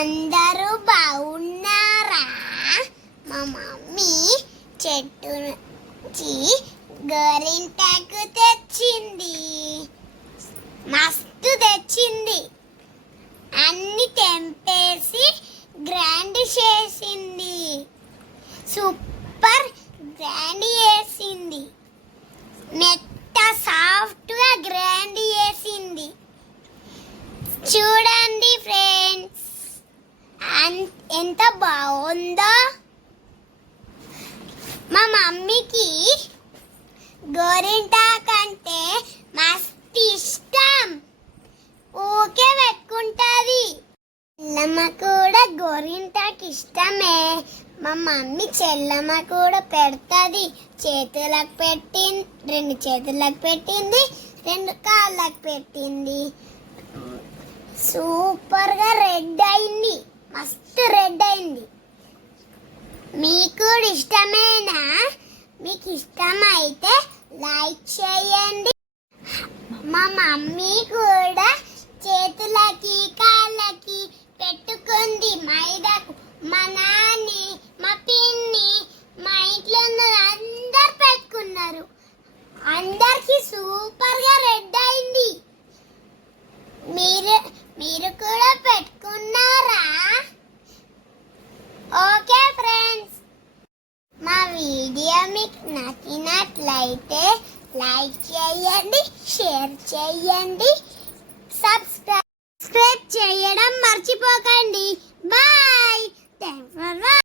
అందరూ బాగున్నారా? మా మమ్మీ చెట్టు నుంచి గోరింటాకు తెచ్చింది. మస్తు తెచ్చింది. అన్ని తెంపేసి గ్రైండ్ చేసింది. సూపర్ గ్రైండ్ చేసింది. మెత్త సాఫ్ట్గా గ్రైండ్ చేసింది. చూడండి ఫ్రెండ్స్, ఎంత బాగుందో. మా మమ్మీకి గోరింటాకు అంటే మస్తు ఇష్టం. ఊకే పెట్టుకుంటుంది. చెల్లమ్మ కూడా గోరింటాకు ఇష్టమే. మా మమ్మీ చెల్లమ్మ కూడా పెడుతుంది. చేతులకు పెట్టింది, 2 చేతులకు పెట్టింది, 2 కాళ్ళకు పెట్టింది. సూపర్గా రెడ్ అయింది. మస్తు రెడ్ అయింది. మీకు కూడా ఇష్టమేనా? మీకు ఇష్టమైతే లైక్ చేయండి. మా మమ్మీ కూడా చేతులకి కాళ్ళకి పెట్టుకుంది మైదాకు. మా నాని, మా పిన్ని, మా ఇంట్లో ఉన్న అందరు పెట్టుకున్నారు. అందరికి సూపర్గా రెడ్ అయింది. మీరు కూడా పెట్టుకున్నారా? ఓకే ఫ్రెండ్స్, మా వీడియో మీకు నచ్చినట్లయితే లైక్ చేయండి, షేర్ చేయండి, సబ్స్క్రైబ్ చేయడం మర్చిపోకండి. బాయ్. Thanks for watching.